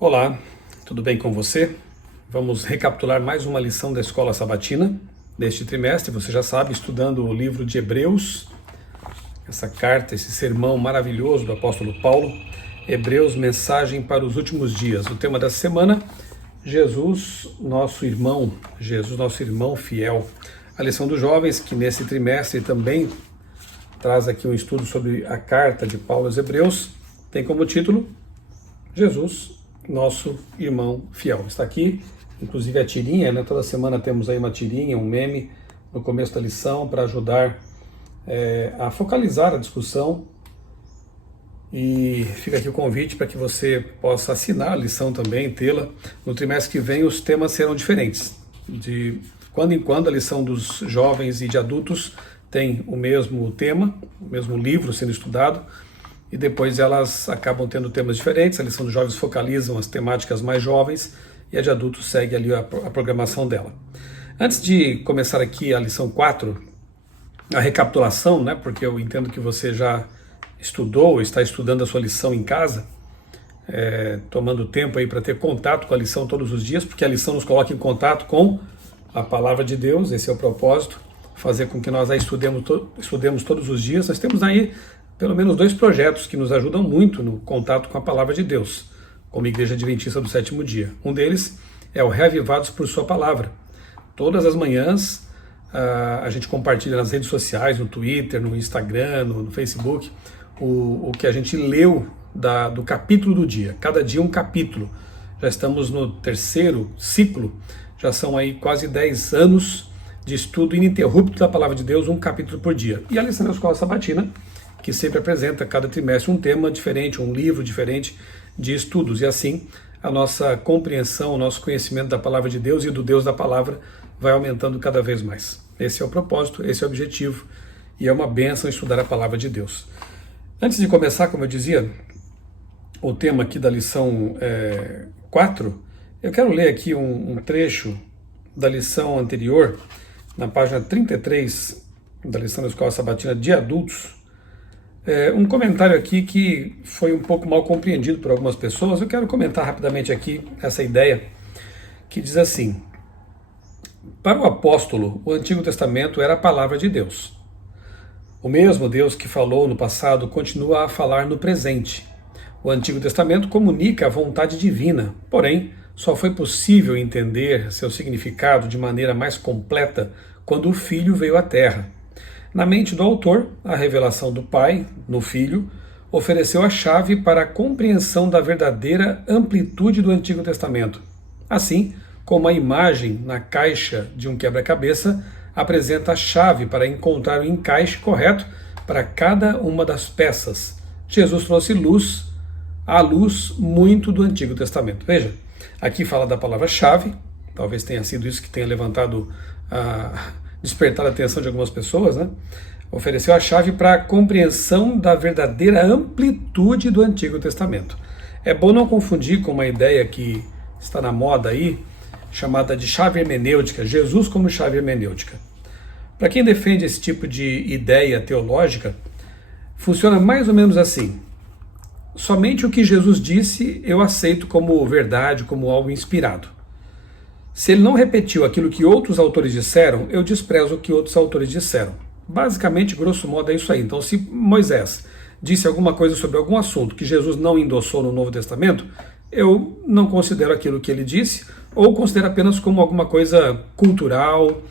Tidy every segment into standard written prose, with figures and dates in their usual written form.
Olá, tudo bem com você? Vamos recapitular mais uma lição da Escola Sabatina deste trimestre. Você já sabe, estudando o livro de Hebreus, essa carta, esse sermão maravilhoso do apóstolo Paulo. Hebreus, mensagem para os últimos dias. O tema da semana, Jesus, nosso irmão fiel. A lição dos jovens, que nesse trimestre também traz aqui um estudo sobre a carta de Paulo aos Hebreus, tem como título Jesus, nosso irmão fiel. Está aqui, inclusive a tirinha, né? Toda semana temos aí uma tirinha, um meme no começo da lição para ajudar a focalizar a discussão. E fica aqui o convite para que você possa assinar a lição também, tê-la. No trimestre que vem os temas serão diferentes. De quando em quando a lição dos jovens e de adultos tem o mesmo tema, o mesmo livro sendo estudado, e depois elas acabam tendo temas diferentes. A lição dos jovens focalizam as temáticas mais jovens e a de adultos segue ali a programação dela. Antes de começar aqui a lição 4, a recapitulação, né, porque eu entendo que você já estudou, está estudando a sua lição em casa, tomando tempo aí para ter contato com a lição todos os dias, porque a lição nos coloca em contato com a palavra de Deus. Esse é o propósito, fazer com que nós a estudemos todos os dias. Nós temos aí pelo menos 2 projetos que nos ajudam muito no contato com a palavra de Deus, como Igreja Adventista do Sétimo Dia. Um deles é o Reavivados por Sua Palavra. Todas as manhãs a gente compartilha nas redes sociais, no Twitter, no Instagram, no Facebook, o que a gente leu do capítulo do dia. Cada dia um capítulo. Já estamos no 3º ciclo, já são aí quase 10 anos de estudo ininterrupto da palavra de Deus, um capítulo por dia. E a lição da Escola Sabatina, que sempre apresenta cada trimestre um tema diferente, um livro diferente de estudos. E assim a nossa compreensão, o nosso conhecimento da palavra de Deus e do Deus da palavra vai aumentando cada vez mais. Esse é o propósito, esse é o objetivo, e é uma bênção estudar a palavra de Deus. Antes de começar, como eu dizia, o tema aqui da lição 4, eu quero ler aqui um trecho da lição anterior, na página 33 da lição da Escola Sabatina de Adultos. Um comentário aqui que foi um pouco mal compreendido por algumas pessoas. Eu quero comentar rapidamente aqui essa ideia, que diz assim: para o apóstolo, o Antigo Testamento era a palavra de Deus. O mesmo Deus que falou no passado continua a falar no presente. O Antigo Testamento comunica a vontade divina, porém, só foi possível entender seu significado de maneira mais completa quando o Filho veio à Terra. Na mente do autor, a revelação do Pai, no Filho, ofereceu a chave para a compreensão da verdadeira amplitude do Antigo Testamento. Assim, como a imagem na caixa de um quebra-cabeça apresenta a chave para encontrar o encaixe correto para cada uma das peças, Jesus trouxe à luz muito do Antigo Testamento. Veja, aqui fala da palavra chave, talvez tenha sido isso que tenha despertado a atenção de algumas pessoas, né? Ofereceu a chave para a compreensão da verdadeira amplitude do Antigo Testamento. É bom não confundir com uma ideia que está na moda aí, chamada de chave hermenêutica, Jesus como chave hermenêutica. Para quem defende esse tipo de ideia teológica, funciona mais ou menos assim: somente o que Jesus disse eu aceito como verdade, como algo inspirado. Se ele não repetiu aquilo que outros autores disseram, eu desprezo o que outros autores disseram. Basicamente, grosso modo, é isso aí. Então, se Moisés disse alguma coisa sobre algum assunto que Jesus não endossou no Novo Testamento, eu não considero aquilo que ele disse, ou considero apenas como alguma coisa cultural,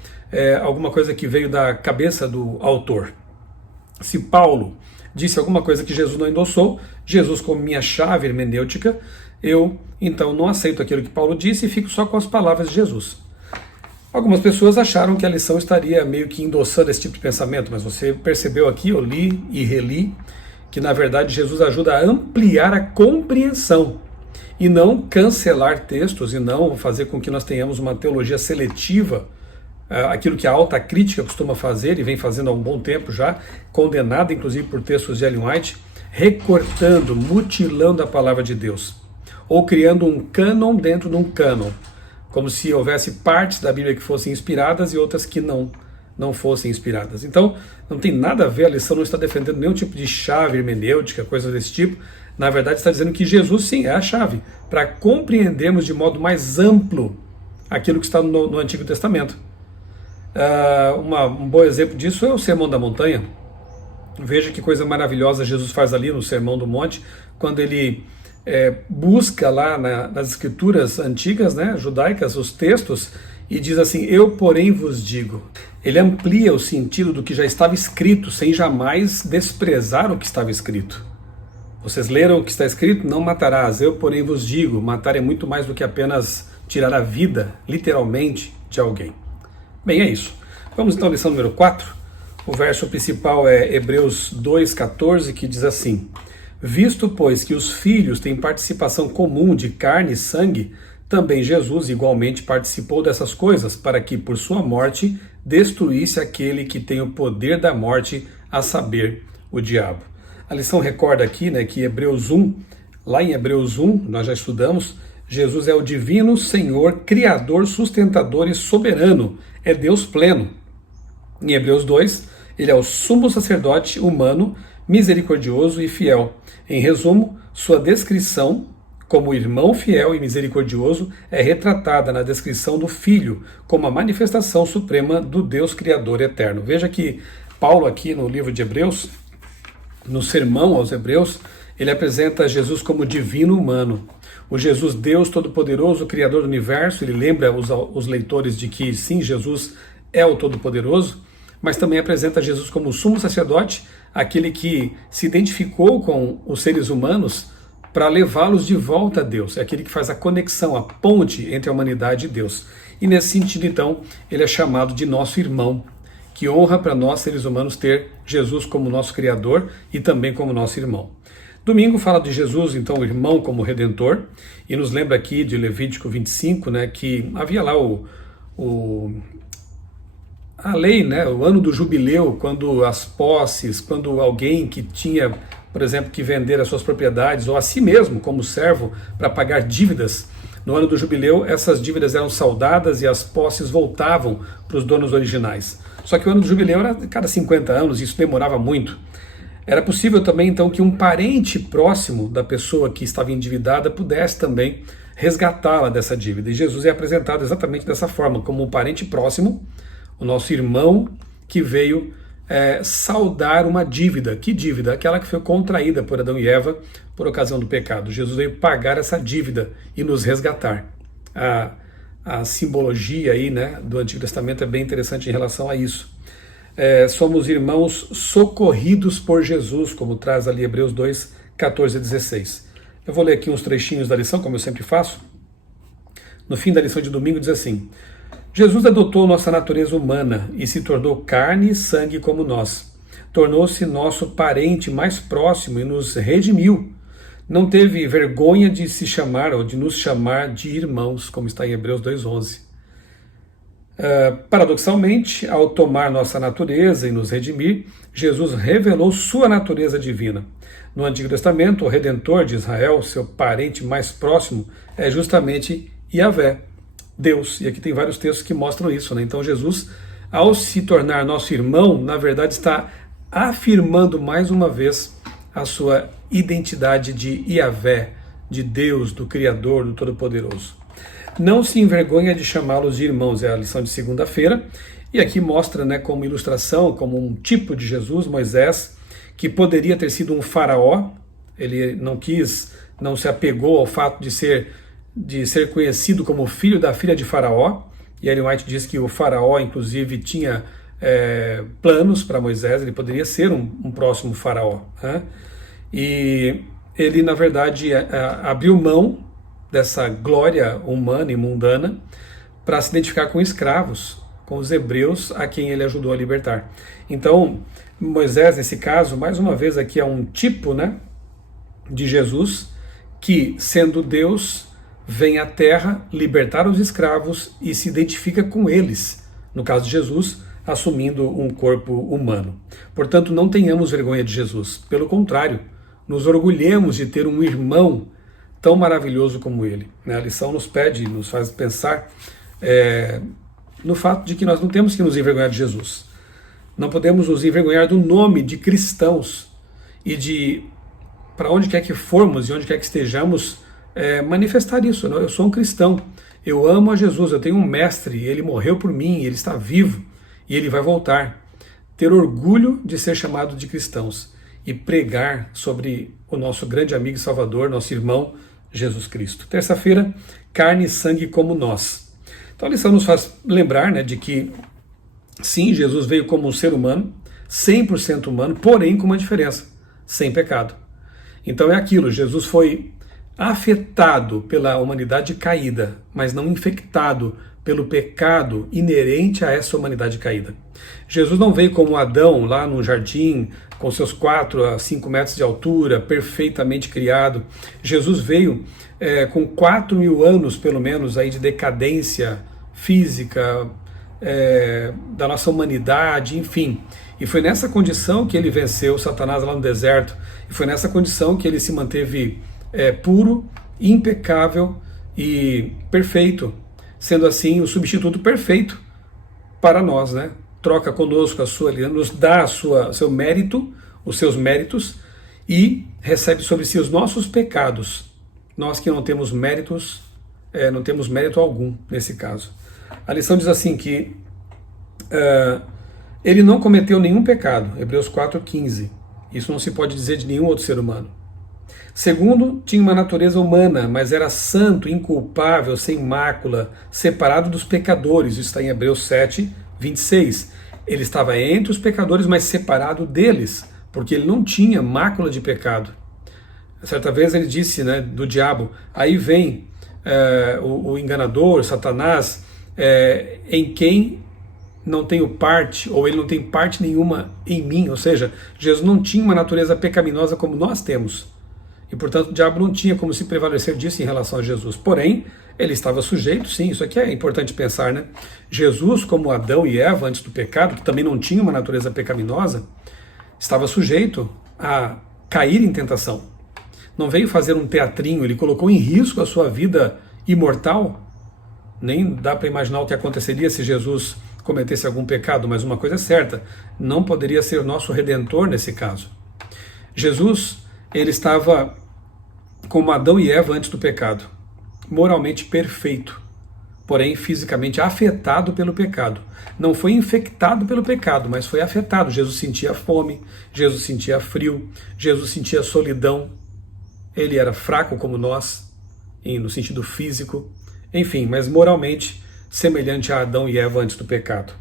alguma coisa que veio da cabeça do autor. Se Paulo disse alguma coisa que Jesus não endossou, Jesus como minha chave hermenêutica, eu então não aceito aquilo que Paulo disse e fico só com as palavras de Jesus. Algumas pessoas acharam que a lição estaria meio que endossando esse tipo de pensamento, mas você percebeu aqui, eu li e reli, que na verdade Jesus ajuda a ampliar a compreensão e não cancelar textos e não fazer com que nós tenhamos uma teologia seletiva, aquilo que a alta crítica costuma fazer e vem fazendo há um bom tempo já, condenada inclusive por textos de Ellen White, recortando, mutilando a palavra de Deus, ou criando um cânon dentro de um cânon, como se houvesse partes da Bíblia que fossem inspiradas e outras que não fossem inspiradas. Então, não tem nada a ver, a lição não está defendendo nenhum tipo de chave hermenêutica, coisa desse tipo, Na verdade está dizendo que Jesus sim é a chave para compreendermos de modo mais amplo aquilo que está no Antigo Testamento. Um bom exemplo disso é o Sermão da Montanha. Veja que coisa maravilhosa Jesus faz ali no Sermão do Monte, quando ele busca lá nas escrituras antigas, né, judaicas, os textos, e diz assim: eu porém vos digo. Ele amplia o sentido do que já estava escrito, sem jamais desprezar o que estava escrito. Vocês leram o que está escrito? Não matarás. Eu porém vos digo. Matar é muito mais do que apenas tirar a vida, literalmente, de alguém. Bem, é isso. Vamos então à lição número 4. O verso principal é Hebreus 2,14, que diz assim: visto, pois, que os filhos têm participação comum de carne e sangue, também Jesus igualmente participou dessas coisas, para que, por sua morte, destruísse aquele que tem o poder da morte, a saber, o diabo. A lição recorda aqui, né, que Hebreus 1, lá em Hebreus 1, nós já estudamos, Jesus é o divino Senhor, Criador, sustentador e soberano, é Deus pleno. Em Hebreus 2, ele é o sumo sacerdote humano, misericordioso e fiel. Em resumo, sua descrição como irmão fiel e misericordioso é retratada na descrição do Filho, como a manifestação suprema do Deus Criador eterno. Veja que Paulo aqui no livro de Hebreus, no sermão aos Hebreus, ele apresenta Jesus como divino humano. O Jesus Deus Todo-Poderoso, Criador do Universo, ele lembra os leitores de que sim, Jesus é o Todo-Poderoso, mas também apresenta Jesus como sumo sacerdote, aquele que se identificou com os seres humanos para levá-los de volta a Deus. É aquele que faz a conexão, a ponte entre a humanidade e Deus. E nesse sentido, então, ele é chamado de nosso irmão. Que honra para nós, seres humanos, ter Jesus como nosso Criador e também como nosso irmão. Domingo fala de Jesus, então, o irmão como Redentor, e nos lembra aqui de Levítico 25, né, que havia lá a lei, né, o ano do jubileu, quando as posses, quando alguém que tinha, por exemplo, que vender as suas propriedades, ou a si mesmo, como servo, para pagar dívidas, no ano do jubileu, essas dívidas eram saldadas e as posses voltavam para os donos originais. Só que o ano do jubileu era cada 50 anos, e isso demorava muito. Era possível também, então, que um parente próximo da pessoa que estava endividada pudesse também resgatá-la dessa dívida. E Jesus é apresentado exatamente dessa forma, como um parente próximo, o nosso irmão que veio saldar uma dívida. Que dívida? Aquela que foi contraída por Adão e Eva por ocasião do pecado. Jesus veio pagar essa dívida e nos resgatar. A simbologia aí, né, do Antigo Testamento é bem interessante em relação a isso. Somos irmãos socorridos por Jesus, como traz ali Hebreus 2, 14 e 16. Eu vou ler aqui uns trechinhos da lição, como eu sempre faço. No fim da lição de domingo diz assim: Jesus adotou nossa natureza humana e se tornou carne e sangue como nós. Tornou-se nosso parente mais próximo e nos redimiu. Não teve vergonha de se chamar ou de nos chamar de irmãos, como está em Hebreus 2:11. Paradoxalmente, ao tomar nossa natureza e nos redimir, Jesus revelou sua natureza divina. No Antigo Testamento, o Redentor de Israel, seu parente mais próximo, é justamente Yahvé, Deus. E aqui tem vários textos que mostram isso, né? Então Jesus, ao se tornar nosso irmão, na verdade está afirmando mais uma vez a sua identidade de Yahvé, de Deus, do Criador, do Todo-Poderoso. Não se envergonha de chamá-los de irmãos, é a lição de segunda-feira, e aqui mostra, né, como ilustração, como um tipo de Jesus, Moisés, que poderia ter sido um faraó. Ele não se apegou ao fato de ser conhecido como filho da filha de Faraó, e Ellen White diz que o Faraó, inclusive, tinha planos para Moisés, ele poderia ser um próximo Faraó, né? E ele, na verdade, abriu mão dessa glória humana e mundana para se identificar com escravos, com os hebreus a quem ele ajudou a libertar. Então, Moisés, nesse caso, mais uma vez aqui é um tipo, né, de Jesus que, sendo Deus, vem à terra libertar os escravos e se identifica com eles, no caso de Jesus, assumindo um corpo humano. Portanto, não tenhamos vergonha de Jesus, pelo contrário, nos orgulhemos de ter um irmão tão maravilhoso como ele. A lição nos pede, nos faz pensar no fato de que nós não temos que nos envergonhar de Jesus. Não podemos nos envergonhar do nome de cristãos e de para onde quer que formos e onde quer que estejamos, manifestar isso. Eu sou um cristão, eu amo a Jesus, eu tenho um mestre, ele morreu por mim, ele está vivo e ele vai voltar. Ter orgulho de ser chamado de cristãos e pregar sobre o nosso grande amigo e salvador, nosso irmão Jesus Cristo. Terça-feira, carne e sangue como nós. Então a lição nos faz lembrar, de que sim, Jesus veio como um ser humano, 100% humano, porém com uma diferença, sem pecado. Então é aquilo, Jesus foi afetado pela humanidade caída, mas não infectado pelo pecado inerente a essa humanidade caída. Jesus não veio como Adão lá no jardim, com seus 4 a 5 metros de altura, perfeitamente criado. Jesus veio com 4.000 anos, pelo menos, aí de decadência física, da nossa humanidade, enfim. E foi nessa condição que ele venceu Satanás lá no deserto. E foi nessa condição que ele se manteve puro, impecável e perfeito, sendo assim o substituto perfeito para nós, Troca conosco a sua aliança, nos dá seu mérito, os seus méritos, e recebe sobre si os nossos pecados. Nós que não temos méritos, não temos mérito algum nesse caso. A lição diz assim que ele não cometeu nenhum pecado, Hebreus 4,15. Isso não se pode dizer de nenhum outro ser humano. Segundo, tinha uma natureza humana, mas era santo, inculpável, sem mácula, separado dos pecadores. Isso está em Hebreus 7:26. Ele estava entre os pecadores, mas separado deles, porque ele não tinha mácula de pecado. Certa vez ele disse, do diabo, aí vem o enganador, Satanás, em quem não tenho parte, ou ele não tem parte nenhuma em mim. Ou seja, Jesus não tinha uma natureza pecaminosa como nós temos. E, portanto, o diabo não tinha como se prevalecer disso em relação a Jesus. Porém, ele estava sujeito, sim, isso aqui é importante pensar, Jesus, como Adão e Eva, antes do pecado, que também não tinha uma natureza pecaminosa, estava sujeito a cair em tentação. Não veio fazer um teatrinho, ele colocou em risco a sua vida imortal. Nem dá para imaginar o que aconteceria se Jesus cometesse algum pecado, mas uma coisa é certa, não poderia ser nosso Redentor nesse caso. Jesus, ele estava como Adão e Eva antes do pecado, moralmente perfeito, porém fisicamente afetado pelo pecado. Não foi infectado pelo pecado, mas foi afetado. Jesus sentia fome, Jesus sentia frio, Jesus sentia solidão. Ele era fraco como nós, no sentido físico, enfim, mas moralmente semelhante a Adão e Eva antes do pecado.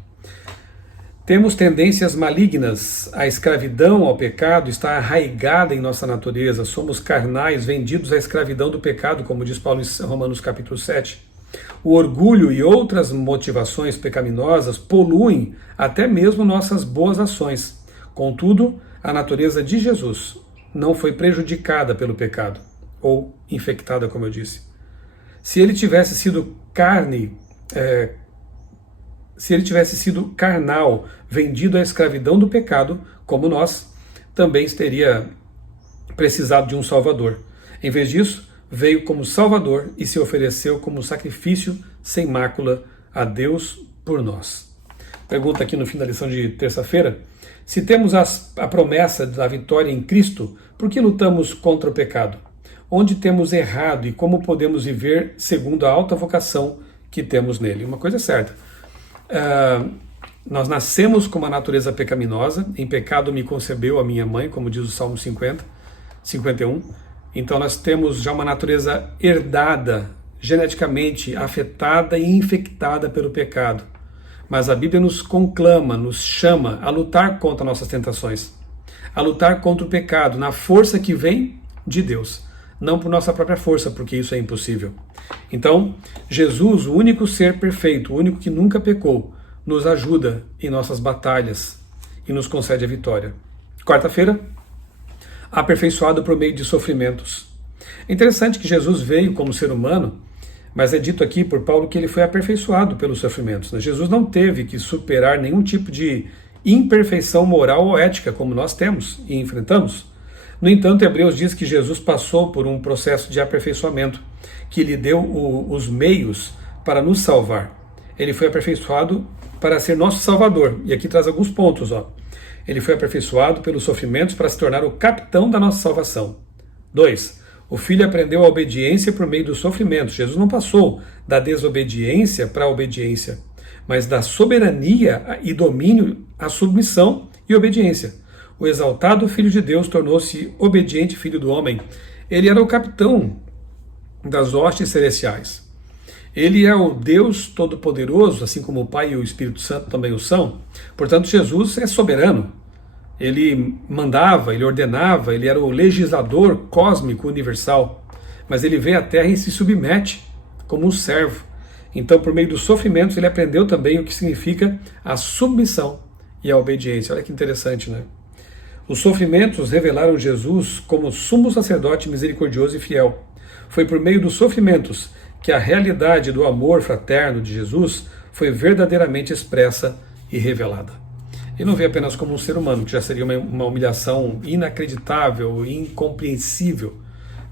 Temos tendências malignas, a escravidão ao pecado está arraigada em nossa natureza, somos carnais, vendidos à escravidão do pecado, como diz Paulo em Romanos capítulo 7. O orgulho e outras motivações pecaminosas poluem até mesmo nossas boas ações. Contudo, a natureza de Jesus não foi prejudicada pelo pecado, ou infectada, como eu disse. Se ele tivesse sido carnal, vendido à escravidão do pecado, como nós, também teria precisado de um Salvador. Em vez disso, veio como Salvador e se ofereceu como sacrifício sem mácula a Deus por nós. Pergunta aqui no fim da lição de terça-feira: se temos a promessa da vitória em Cristo, por que lutamos contra o pecado? Onde temos errado e como podemos viver segundo a alta vocação que temos nele? Uma coisa é certa, nós nascemos com uma natureza pecaminosa, em pecado me concebeu a minha mãe, como diz o Salmo 51. Então nós temos já uma natureza herdada, geneticamente afetada e infectada pelo pecado. Mas a Bíblia nos conclama, nos chama a lutar contra nossas tentações, a lutar contra o pecado, na força que vem de Deus, não por nossa própria força, porque isso é impossível. Então, Jesus, o único ser perfeito, o único que nunca pecou, nos ajuda em nossas batalhas e nos concede a vitória. Quarta-feira, aperfeiçoado por meio de sofrimentos. É interessante que Jesus veio como ser humano, mas é dito aqui por Paulo que ele foi aperfeiçoado pelos sofrimentos. Jesus não teve que superar nenhum tipo de imperfeição moral ou ética, como nós temos e enfrentamos. No entanto, Hebreus diz que Jesus passou por um processo de aperfeiçoamento, que lhe deu os meios para nos salvar. Ele foi aperfeiçoado para ser nosso Salvador. E aqui traz alguns pontos. Ele foi aperfeiçoado pelos sofrimentos para se tornar o capitão da nossa salvação. 2. O Filho aprendeu a obediência por meio do sofrimento. Jesus não passou da desobediência para a obediência, mas da soberania e domínio à submissão e obediência. O exaltado Filho de Deus tornou-se obediente Filho do homem. Ele era o capitão das hostes celestiais. Ele é o Deus Todo-Poderoso, assim como o Pai e o Espírito Santo também o são. Portanto, Jesus é soberano. Ele mandava, ele ordenava, ele era o legislador cósmico universal. Mas ele veio à Terra e se submete como um servo. Então, por meio dos sofrimentos, ele aprendeu também o que significa a submissão e a obediência. Olha que interessante, né? Os sofrimentos revelaram Jesus como sumo sacerdote misericordioso e fiel. Foi por meio dos sofrimentos que a realidade do amor fraterno de Jesus foi verdadeiramente expressa e revelada. Ele não veio apenas como um ser humano, que já seria uma humilhação inacreditável, incompreensível,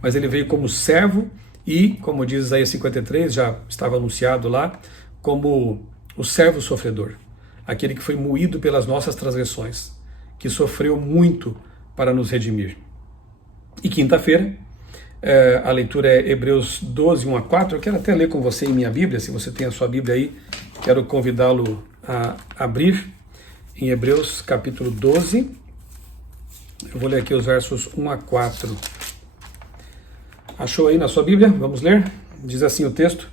mas ele veio como servo e, como diz Isaías 53, já estava anunciado lá, como o servo sofredor, aquele que foi moído pelas nossas transgressões, que sofreu muito para nos redimir. E quinta-feira, a leitura é Hebreus 12, 1 a 4. Eu quero até ler com você em minha Bíblia, se você tem a sua Bíblia aí, quero convidá-lo a abrir em Hebreus capítulo 12. Eu vou ler aqui os versos 1 a 4. Achou aí na sua Bíblia? Vamos ler? Diz assim o texto: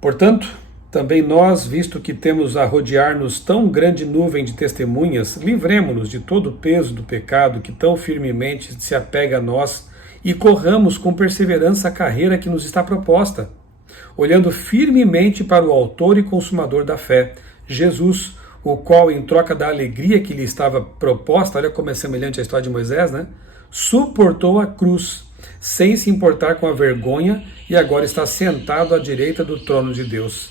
Portanto, também nós, visto que temos a rodear-nos tão grande nuvem de testemunhas, livremo-nos de todo o peso do pecado que tão firmemente se apega a nós e corramos com perseverança a carreira que nos está proposta, olhando firmemente para o autor e consumador da fé, Jesus, o qual, em troca da alegria que lhe estava proposta, olha como é semelhante à história de Moisés, né? Suportou a cruz, sem se importar com a vergonha, e agora está sentado à direita do trono de Deus.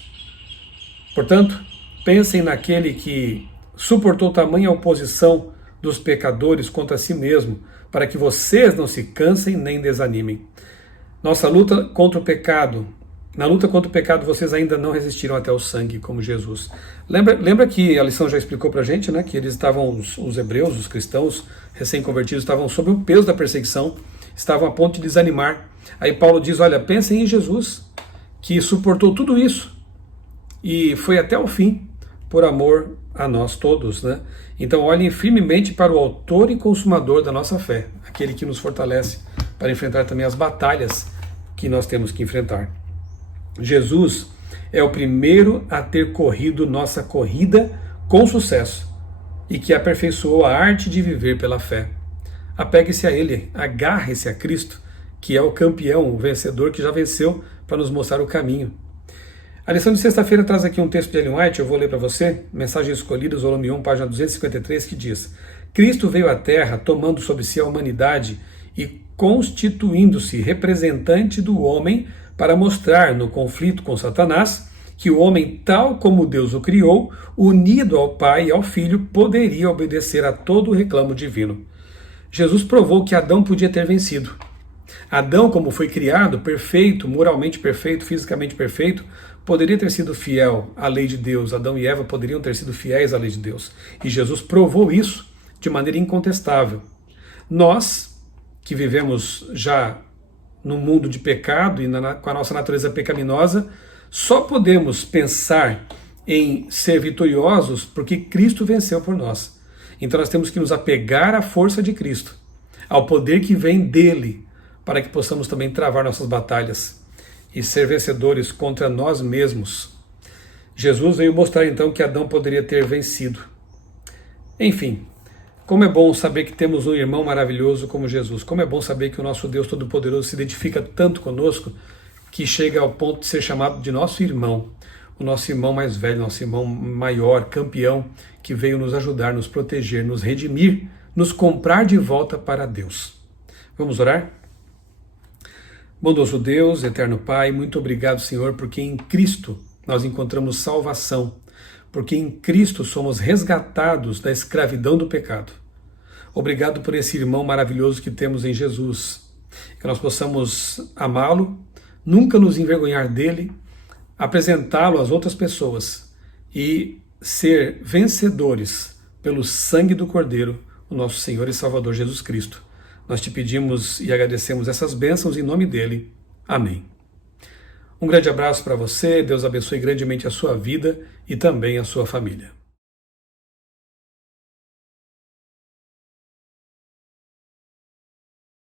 Portanto, pensem naquele que suportou tamanha oposição dos pecadores contra si mesmo, para que vocês não se cansem nem desanimem. Nossa luta contra o pecado, na luta contra o pecado vocês ainda não resistiram até o sangue, como Jesus. Lembra que a lição já explicou pra gente, né, que eles estavam, os hebreus, os cristãos recém-convertidos, estavam sob o peso da perseguição, estavam a ponto de desanimar. Aí Paulo diz, olha, pensem em Jesus, que suportou tudo isso e foi até o fim por amor a nós todos, né? Então olhem firmemente para o autor e consumador da nossa fé, aquele que nos fortalece para enfrentar também as batalhas que nós temos que enfrentar. Jesus é o primeiro a ter corrido nossa corrida com sucesso e que aperfeiçoou a arte de viver pela fé. Apegue-se a Ele, agarre-se a Cristo, que é o campeão, o vencedor que já venceu para nos mostrar o caminho. A lição de sexta-feira traz aqui um texto de Ellen White, eu vou ler para você, Mensagens Escolhidas, volume 1, página 253, que diz: Cristo veio à Terra tomando sobre si a humanidade e constituindo-se representante do homem para mostrar no conflito com Satanás que o homem, tal como Deus o criou, unido ao Pai e ao Filho, poderia obedecer a todo o reclamo divino. Jesus provou que Adão podia ter vencido. Adão, como foi criado, perfeito, moralmente perfeito, fisicamente perfeito, poderia ter sido fiel à lei de Deus. Adão e Eva poderiam ter sido fiéis à lei de Deus. E Jesus provou isso de maneira incontestável. Nós, que vivemos já no mundo de pecado e com a nossa natureza pecaminosa, só podemos pensar em ser vitoriosos porque Cristo venceu por nós. Então nós temos que nos apegar à força de Cristo, ao poder que vem dele, para que possamos também travar nossas batalhas e ser vencedores contra nós mesmos. Jesus veio mostrar então que Adão poderia ter vencido. Enfim, como é bom saber que temos um irmão maravilhoso como Jesus. Como é bom saber que o nosso Deus Todo-Poderoso se identifica tanto conosco que chega ao ponto de ser chamado de nosso irmão. O nosso irmão mais velho, nosso irmão maior, campeão, que veio nos ajudar, nos proteger, nos redimir, nos comprar de volta para Deus. Vamos orar? Bondoso Deus, eterno Pai, muito obrigado, Senhor, porque em Cristo nós encontramos salvação, porque em Cristo somos resgatados da escravidão do pecado. Obrigado por esse irmão maravilhoso que temos em Jesus, que nós possamos amá-lo, nunca nos envergonhar dele, apresentá-lo às outras pessoas e ser vencedores pelo sangue do Cordeiro, o nosso Senhor e Salvador Jesus Cristo. Nós te pedimos e agradecemos essas bênçãos em nome dele. Amém. Um grande abraço para você, Deus abençoe grandemente a sua vida e também a sua família.